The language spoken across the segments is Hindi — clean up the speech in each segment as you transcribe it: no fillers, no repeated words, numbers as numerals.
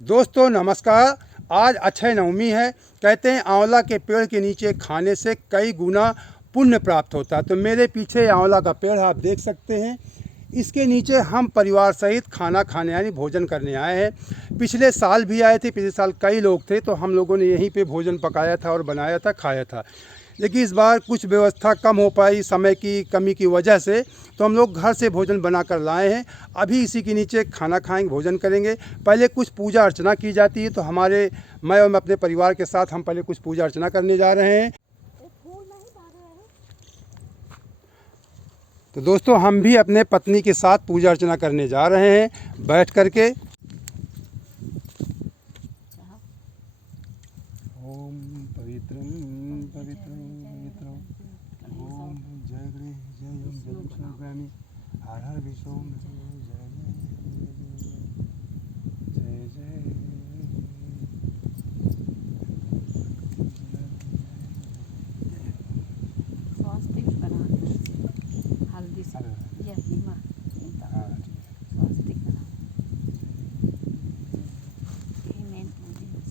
दोस्तों नमस्कार। आज अक्षय नवमी है। कहते हैं आंवला के पेड़ के नीचे खाने से कई गुना पुण्य प्राप्त होता है। तो मेरे पीछे आंवला का पेड़ आप देख सकते हैं। इसके नीचे हम परिवार सहित खाना खाने यानी भोजन करने आए हैं। पिछले साल भी आए थे, पिछले साल कई लोग थे तो हम लोगों ने यहीं पे भोजन पकाया था और बनाया था, खाया था। लेकिन इस बार कुछ व्यवस्था कम हो पाई समय की कमी की वजह से, तो हम लोग घर से भोजन बनाकर लाए हैं। अभी इसी के नीचे खाना खाएंगे, भोजन करेंगे। पहले कुछ पूजा अर्चना की जाती है, तो मैं और अपने परिवार के साथ हम पहले कुछ पूजा अर्चना करने जा रहे हैं। तो दोस्तों हम भी अपने पत्नी के साथ पूजा अर्चना करने जा रहे हैं बैठ करके। ओम पवित्रम पवित्रम पवित्रम ओम जय गणेश जय ओम जय विष्णु हर हर विष्णु जय जय जय जय। स्वास्तिक बना हल्दी से ये नीमा स्वास्तिक बना ये मेन मंदिर में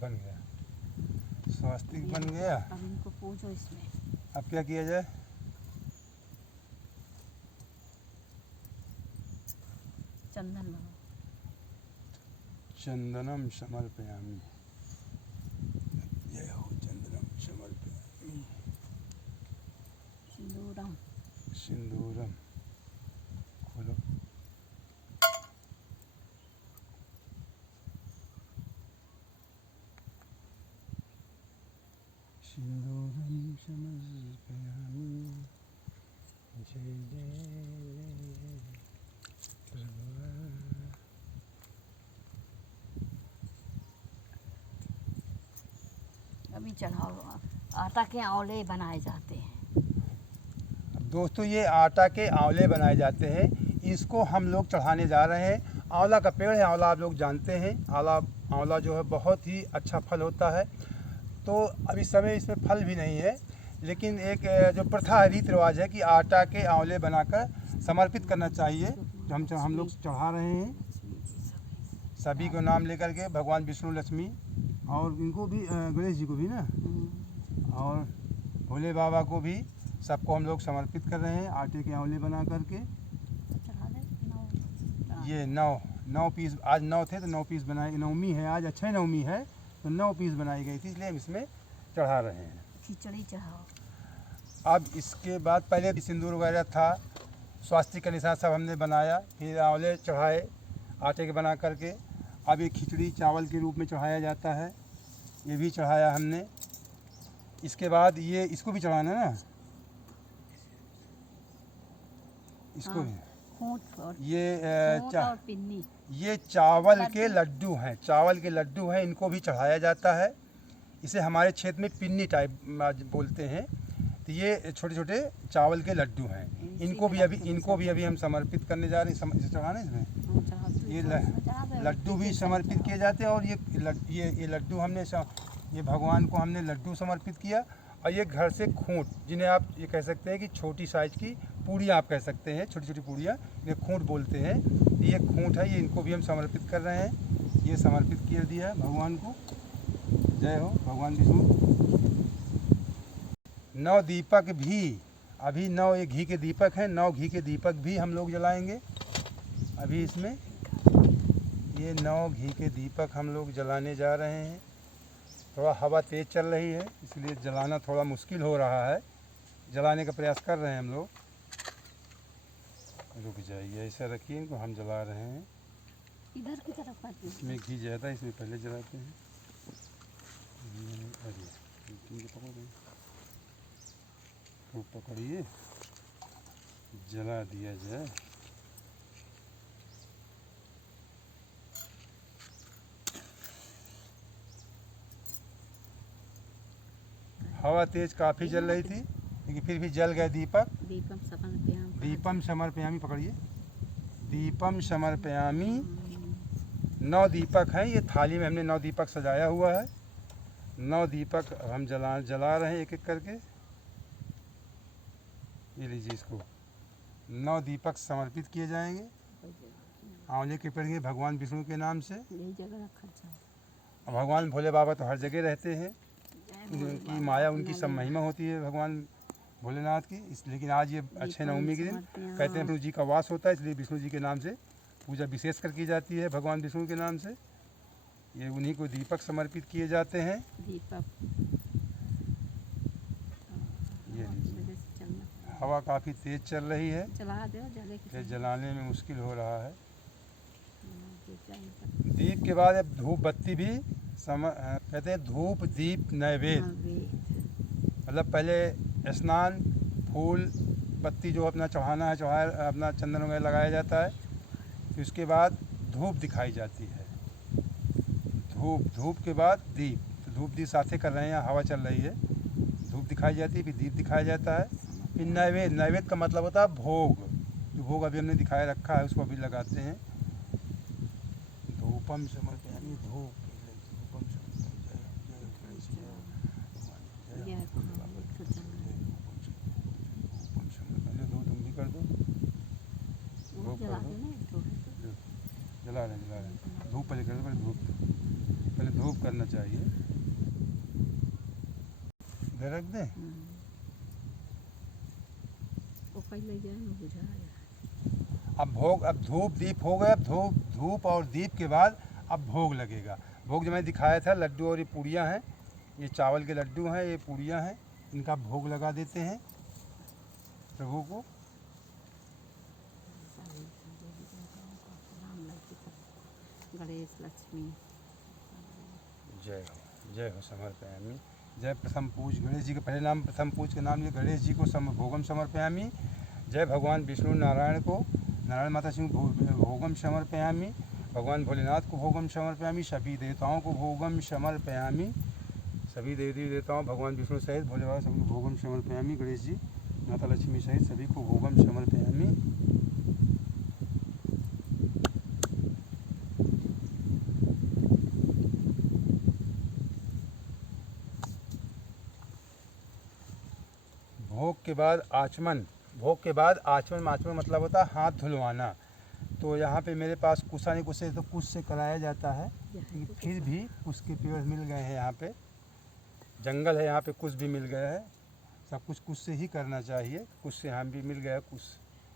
बन गया, स्वास्तिक बन गया। अब इनको पूजो इसमें। अब क्या किया जाए? चंदन लगाओ। चंदनम समर्पयामि। जय हो चंदनम समर्पयामि। सिंदूरम सिंदूरम खोलो। सिंदूरम समर्पयामि। जय जय प्रभु। अभी चढ़ाओ। आटा के आंवले बनाए जाते हैं। दोस्तों ये आटा के आंवले बनाए जाते हैं, इसको हम लोग चढ़ाने जा रहे हैं। आंवला का पेड़ है, आंवला आप लोग जानते हैं। आंवला जो है बहुत ही अच्छा फल होता है। तो अभी समय इसमें फल भी नहीं है, लेकिन एक जो प्रथा है, रीति रिवाज है कि आटा के आंवले बनाकर समर्पित करना चाहिए। जो हम लोग चढ़ा रहे हैं सभी को नाम लेकर के, भगवान विष्णु लक्ष्मी और इनको भी, गणेश जी को भी ना, और भोले बाबा को भी, सबको हम लोग समर्पित कर रहे हैं आटे के आंवले बना करके। ये नौ पीस, आज 9 थे तो 9 पीस बनाए। नवमी है आज, अक्षय नवमी है तो 9 पीस बनाई गई थी, इसलिए हम इसमें चढ़ा रहे हैं। खिचड़ी चढ़ाओ। अब इसके बाद पहले सिंदूर वगैरह था, स्वास्तिक का निशान सब हमने बनाया, फिर आंवले चढ़ाए आटे के बना करके। अब ये खिचड़ी चावल के रूप में चढ़ाया जाता है, ये भी चढ़ाया हमने। इसके बाद ये इसको भी चढ़ाना है ना, इसको भी। ये चावल के लड्डू हैं, चावल के लड्डू हैं, इनको भी चढ़ाया जाता है। इसे हमारे क्षेत्र में पिन्नी टाइप बोलते हैं। तो ये छोटे छोटे चावल के लड्डू हैं, इनको भी अभी हम समर्पित करने जा रहे हैं। इसे चढ़ाने इसमें ये लड्डू भी समर्पित किए जाते हैं। और ये लड्डू हमने ये भगवान को हमने लड्डू समर्पित किया। और ये घर से खूंट, जिन्हें आप ये कह सकते हैं कि छोटी साइज की पूड़ियाँ आप कह सकते हैं, छोटी छोटी पूड़ियाँ, ये खूंट बोलते हैं। ये खूंट है, ये इनको भी हम समर्पित कर रहे हैं। ये समर्पित किया दिया है भगवान को। जय हो भगवान विष्णु। 9 दीपक भी, अभी 9 ये घी के दीपक हैं, 9 घी के दीपक भी हम लोग जलाएंगे अभी इसमें। ये 9 घी के दीपक हम लोग जलाने जा रहे हैं। थोड़ा हवा तेज़ चल रही है, इसलिए जलाना थोड़ा मुश्किल हो रहा है। जलाने का प्रयास कर रहे हैं हम लोग। रुक जाइए, ऐसा रखिए इनको, हम जला रहे हैं। इधर की तरफ करते हैं। इसमें घी ज़्यादा, इसमें पहले जलाते हैं। तो पकड़िए, जला दिया जाए। हवा तेज काफ़ी चल रही थी, लेकिन फिर भी जल गए दीपक। दीपम समर्पयामि पकड़िए। दीपम समर्पयामि 9 दीपक हैं, ये थाली में हमने 9 दीपक सजाया हुआ है। 9 दीपक अब हम जला रहे हैं एक एक करके। ये लीजिए, इसको 9 दीपक समर्पित किए जाएंगे आंवले के पेड़ के भगवान विष्णु के नाम से। यही जगह रखा जाए। और भगवान भोले बाबा तो हर जगह रहते हैं, उनकी माया, उनकी सब महिमा होती है भगवान भोलेनाथ की। लेकिन आज ये अक्षय नवमी के दिन कहते हैं विष्णु जी का वास होता है, इसलिए विष्णु जी के नाम से पूजा विशेष कर की जाती है भगवान विष्णु के नाम से। ये उन्हीं को दीपक समर्पित किए जाते हैं। दीपक ये लीजिए, हवा काफ़ी तेज़ चल रही है, चला दो जले की ये जलाने में मुश्किल हो रहा है। तरह। दीप के बाद अब धूप बत्ती भी कहते हैं धूप दीप नैवेद्य। मतलब पहले स्नान, फूल बत्ती जो अपना चढ़ाना है चढ़ाया, अपना चंदन वगैरह लगाया जाता है। फिर उसके बाद धूप दिखाई जाती है, धूप के बाद दीप। तो धूप दीप साथे कर रहे हैं, हवा चल रही है, धूप दिखाई जाती है, फिर दीप दिखाया जाता है। फिर नैवेद्य का मतलब होता है भोग। जो भोग अभी हमने दिखाया रखा है उसको अभी लगाते हैं। धूपम समर्पयामि, धूप तुम भी कर दो, जला रहे हैं। धूप पहले कर दो, पहले धूप करना चाहिए। इधर रख दें। अब धूप दीप हो गए। अब धूप और दीप के बाद अब भोग लगेगा। भोग जो मैंने दिखाया था, लड्डू और ये पूड़ियाँ हैं, ये चावल के लड्डू हैं, ये पूड़ियाँ हैं, इनका भोग लगा देते हैं प्रभु को। गणेश लक्ष्मी जय हो समर्पयामि। जय प्रथम पूज गणेश जी के पहले नाम, प्रथम पूज के नाम ये गणेश जी को भोगम समर्पयामि। जय भगवान विष्णु नारायण को, नारायण माता सिंह भोगम समर्पयामि। भगवान भोलेनाथ को भोगम समर्पयामि। सभी देवताओं को भोगम समर्पयामि। सभी देवी देवताओं, भगवान विष्णु सहित भोले बाबा सभी को भोगम समर्पयामि। गणेश जी, माता लक्ष्मी सहित सभी को भोगम समर्पयामि। भोग के बाद आचमन। भोग के बाद आचमन मतलब होता है हाथ धुलवाना। तो यहाँ पे मेरे पास कुशा नहीं, कुछ से तो कुश से कराया जाता है, फिर भी कुश के पेड़ मिल गए हैं यहाँ पे, जंगल है यहाँ पे, कुश भी मिल गया है। सब कुछ कुश से ही करना चाहिए। कुश से हम भी मिल गया, कुश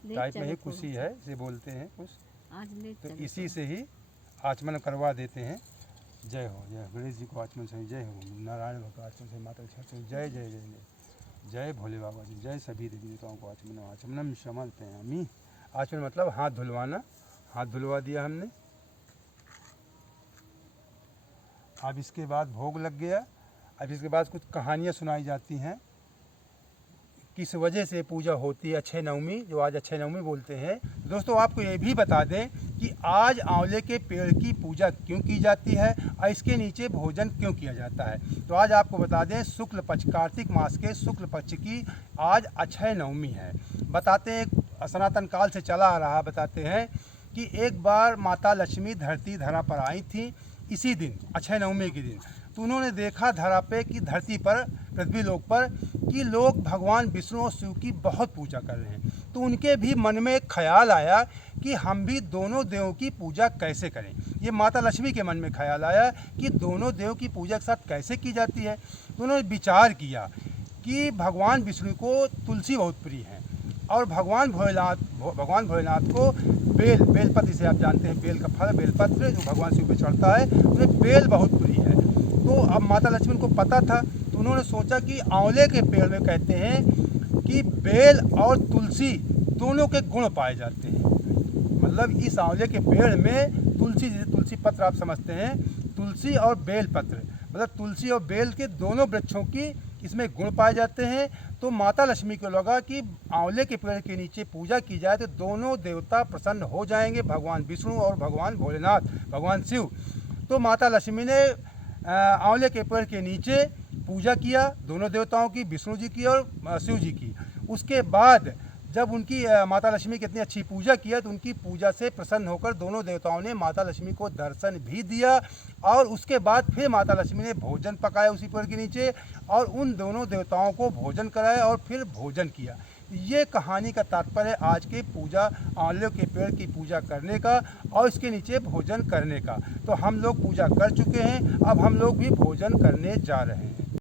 टाइप में ही कुश ही है, इसे बोलते हैं कुश। तो इसी से ही आचमन करवा देते हैं। जय हो, जय गणेश जी को आचमन से जय हो, नारायण भगवान आचमन से, माता जय जय जय जय जय भोले बाबा जी, जय सभी देवी देवताओं को आचमनम समर्पयामि। आचमन मतलब हाथ धुलवाना। हाथ धुलवा दिया हमने। अब इसके बाद भोग लग गया। अब इसके बाद कुछ कहानियाँ सुनाई जाती हैं, किस वजह से पूजा होती है अक्षय नवमी, जो आज अक्षय नवमी बोलते हैं। दोस्तों आपको ये भी बता दें कि आज आंवले के पेड़ की पूजा क्यों की जाती है और इसके नीचे भोजन क्यों किया जाता है। तो आज आपको बता दें, शुक्ल पक्ष, कार्तिक मास के शुक्ल पक्ष की आज अक्षय नवमी है। बताते हैं, सनातन काल से चला आ रहा, बताते हैं कि एक बार माता लक्ष्मी धरती धरा पर आई थी इसी दिन, अक्षय नवमी के दिन। तो उन्होंने देखा धरा पे कि धरती पर, पृथ्वी लोक पर, कि लोग भगवान विष्णु और शिव की बहुत पूजा कर रहे हैं। तो उनके भी मन में एक ख्याल आया कि हम भी दोनों देवों की पूजा कैसे करें। ये माता लक्ष्मी के मन में ख्याल आया कि दोनों देवों की पूजा एक साथ कैसे की जाती है। तो उन्होंने विचार किया कि भगवान विष्णु को तुलसी बहुत प्रिय है और भगवान भोलेनाथ को बेलपत्र, से आप जानते हैं बेल का फल, बेलपत्र जो भगवान शिव पे चढ़ता है, उन्हें बेल बहुत प्रिय है। तो अब माता लक्ष्मी को पता था, तो उन्होंने सोचा कि आंवले के पेड़ में कहते हैं कि बेल और तुलसी दोनों के गुण पाए जाते हैं। मतलब इस आंवले के पेड़ में तुलसी, जैसे तुलसी पत्र आप समझते हैं, तुलसी और बेल पत्र, मतलब तुलसी और बेल के दोनों वृक्षों की इसमें गुण पाए जाते हैं। तो माता लक्ष्मी को लगा कि आंवले के पेड़ के नीचे पूजा की जाए तो दोनों देवता प्रसन्न हो जाएंगे, भगवान विष्णु और भगवान भोलेनाथ, भगवान शिव। तो माता लक्ष्मी ने आंवले के पेड़ के नीचे पूजा किया दोनों देवताओं की, विष्णु जी की और शिव जी की। उसके बाद जब उनकी माता लक्ष्मी की इतनी अच्छी पूजा किया तो उनकी पूजा से प्रसन्न होकर दोनों देवताओं ने माता लक्ष्मी को दर्शन भी दिया और उसके बाद फिर माता लक्ष्मी ने भोजन पकाया उसी पेड़ के नीचे और उन दोनों देवताओं को भोजन कराया और फिर भोजन किया। ये कहानी का तात्पर्य आज के पूजा आंवले के पेड़ की पूजा करने का और इसके नीचे भोजन करने का। तो हम लोग पूजा कर चुके हैं, अब हम लोग भी भोजन करने जा रहे हैं।